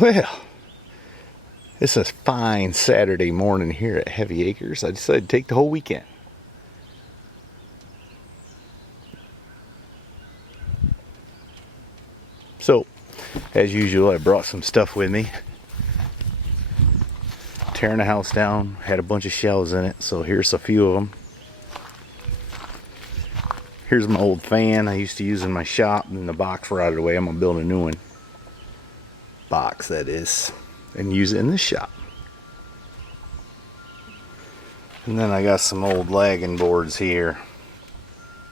Well, it's a fine Saturday morning here at Heavy Acres. I decided to take the whole weekend. So, as usual, I brought some stuff with me. Tearing the house down, had a bunch of shelves in it, so here's a few of them. Here's my old fan I used to use in my shop, and the box rotted away. I'm gonna build a new one. Box, that is, and use it in this shop. And then I got some old lagging boards here.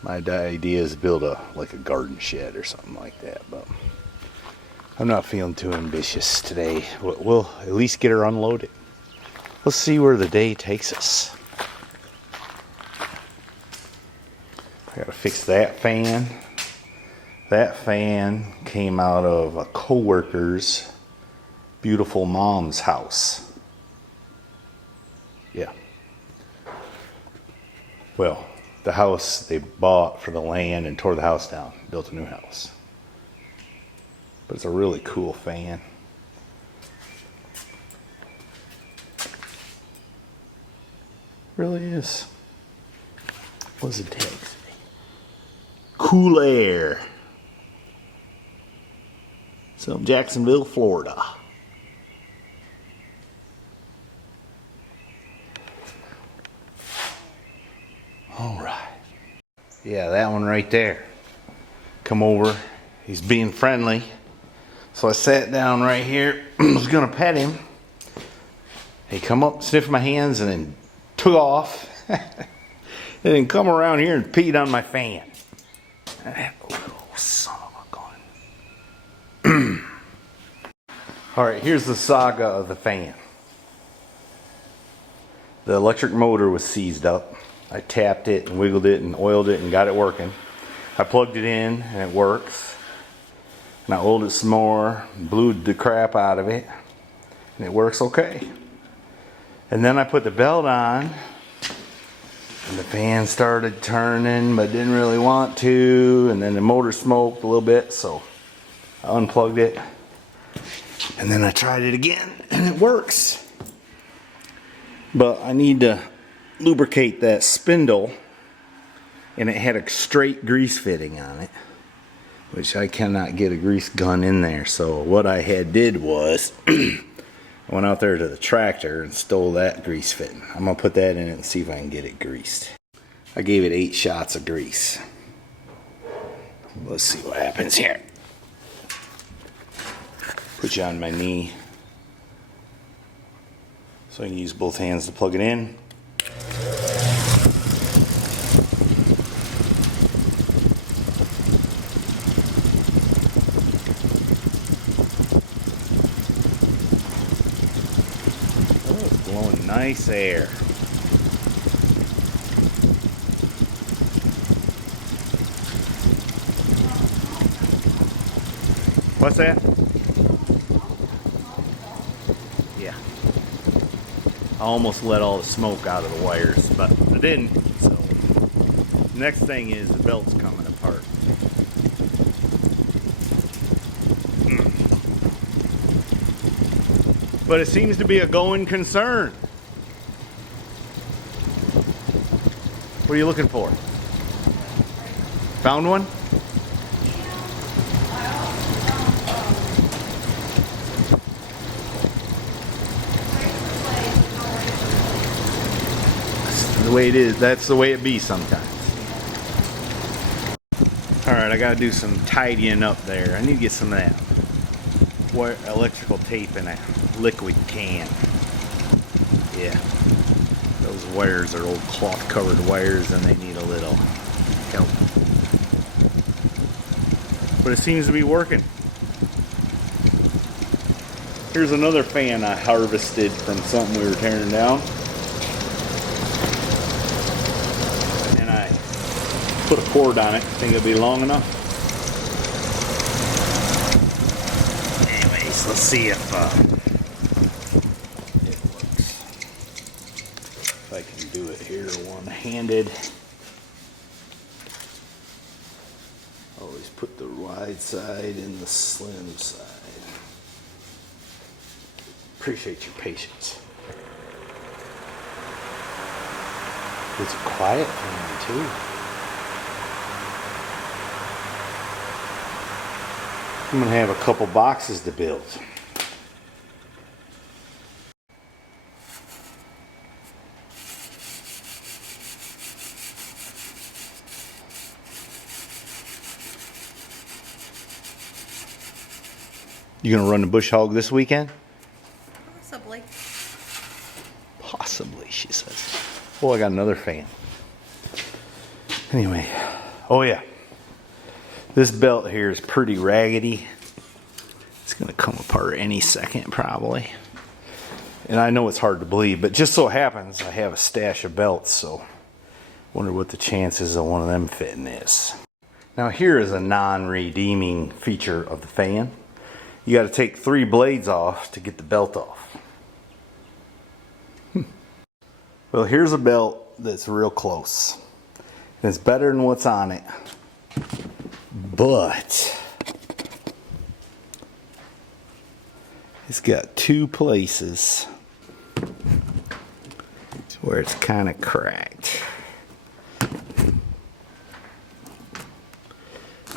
My idea is to build a garden shed or something like that, but I'm not feeling too ambitious today. We'll at least get her unloaded. Let's see where the day takes us. I gotta fix that fan. That fan came out of a coworker's beautiful mom's house. Yeah. Well, the house they bought for the land and tore the house down, built a new house. But it's a really cool fan. Really is. What does it take? Cool air. So Jacksonville, Florida. All right. Yeah, that one right there. Come over. He's being friendly. So I sat down right here. I was gonna pet him. He come up, sniffed my hands, and then took off. And then come around here and peed on my fan. Oh, son of a gun. Alright, here's the saga of the fan. The electric motor was seized up. I tapped it and wiggled it and oiled it and got it working. I plugged it in and it works. And I oiled it some more, blew the crap out of it, and it works okay. And then I put the belt on, and the fan started turning, but didn't really want to, and then the motor smoked a little bit, so I unplugged it. And then I tried it again, and it works. But I need to lubricate that spindle, and it had a straight grease fitting on it, which I cannot get a grease gun in there. So what I did was I went out there to the tractor and stole that grease fitting. I'm gonna put that in it and see if I can get it greased. I gave it 8 shots of grease. Let's see what happens here. Put you on my knee so I can use both hands to plug it in. Oh, it's blowing nice air. What's that? Yeah. I almost let all the smoke out of the wires, but I didn't. So, next thing is the belt's coming apart. But it seems to be a going concern. What are you looking for? Found one? That's the way it is. That's the way it be sometimes. Alright, I gotta do some tidying up there. I need to get some of that electrical tape in a liquid can. Yeah. Those wires are old cloth covered wires and they need a little help. But it seems to be working. Here's another fan I harvested from something we were tearing down. And I put a cord on it. Think it'll be long enough. Anyways, let's see if it works. If I can do it here one-handed. Always put the wide side in the slim side. Appreciate your patience. It's a quiet fan too. I'm gonna have a couple boxes to build. You gonna run the bush hog this weekend? Possibly. Possibly, she says. Oh, I got another fan. Anyway, oh yeah. This belt here is pretty raggedy. It's gonna come apart any second probably. And I know it's hard to believe, but just so happens I have a stash of belts, so wonder what the chances of one of them fitting is. Now here is a non-redeeming feature of the fan. You got to take 3 blades off to get the belt off. Well, here's a belt that's real close. And it's better than what's on it. But it's got 2 places where it's kind of cracked.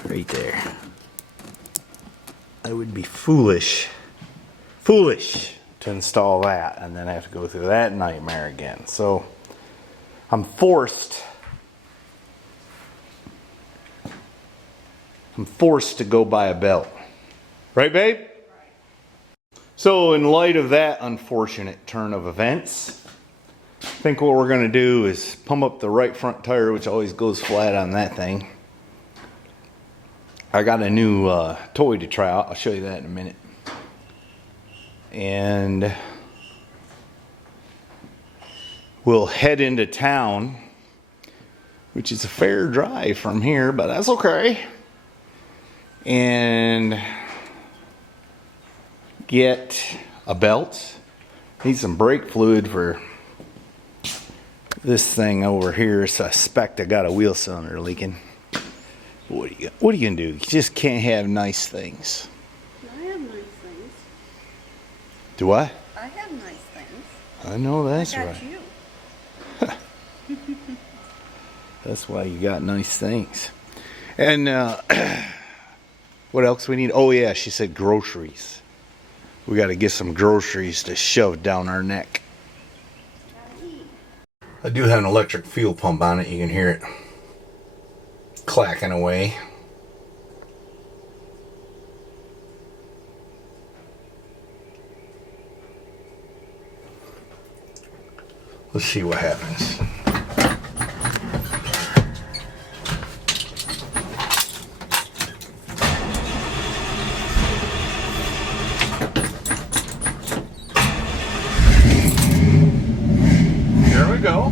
Right there. I would be foolish to install that and then have to go through that nightmare again. So I'm forced to go buy a belt. Right, babe? Right. So in light of that unfortunate turn of events, I think what we're going to do is pump up the right front tire, which always goes flat on that thing. I got a new toy to try out. I'll show you that in a minute. And we'll head into town, which is a fair drive from here, but that's okay. And get a belt. Need some brake fluid for this thing over here. I suspect I got a wheel cylinder leaking. What are you gonna do? You just can't have nice things. I have nice things. Do I? I have nice things. I know that's I got right. You. That's why you got nice things. And what else we need? Oh yeah, she said groceries. We got to get some groceries to shove down our neck. I do have an electric fuel pump on it. You can hear it clacking away. Let's see what happens. There we go.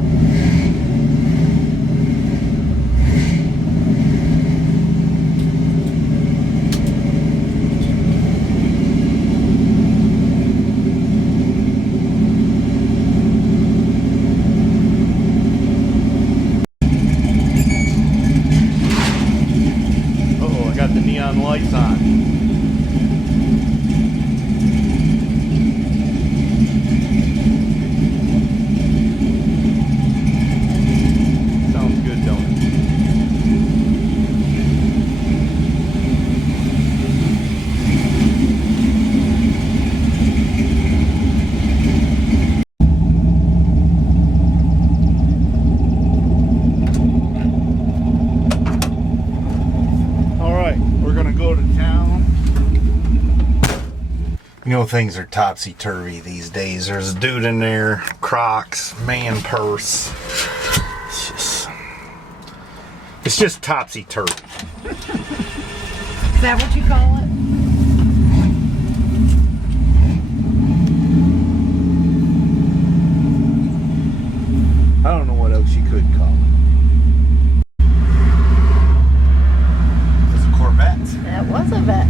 Lights on. Sounds good, don't it? You know, things are topsy-turvy these days. There's a dude in there, Crocs, man purse. It's just topsy-turvy. Is that what you call it? I don't know what else you could call it. That's a Corvette. That was a vet.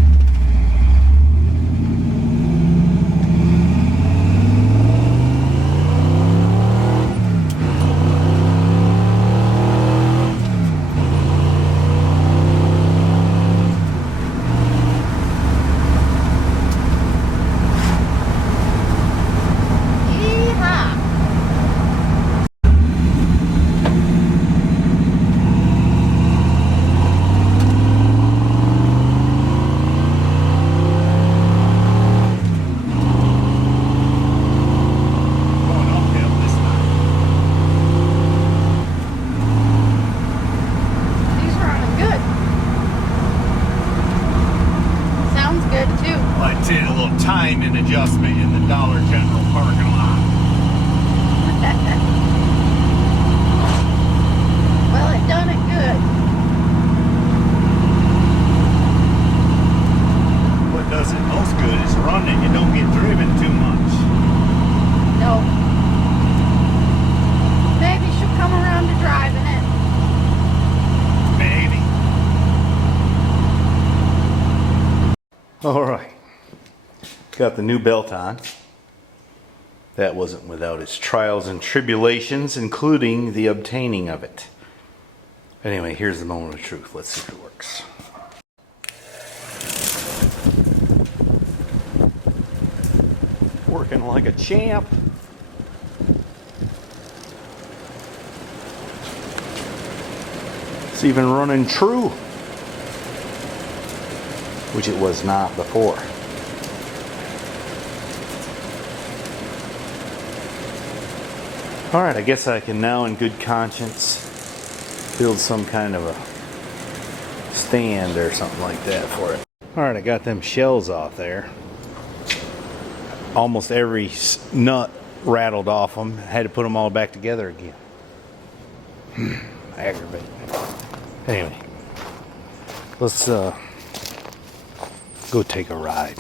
I did a little timing adjustment in the Dollar General parking lot. Well, it done it good. What does it most good is running. You don't get driven too much. No. Maybe she'll come around to driving it. Maybe. All right. Got the new belt on. That wasn't without its trials and tribulations, including the obtaining of it. Anyway, here's the moment of truth. Let's see if it works. Working like a champ. It's even running true, which it was not before. All right, I guess I can now in good conscience build some kind of a stand or something like that for it. All right, I got them shells off there. Almost every nut rattled off them. I had to put them all back together again. Aggravating. Anyway, let's go take a ride.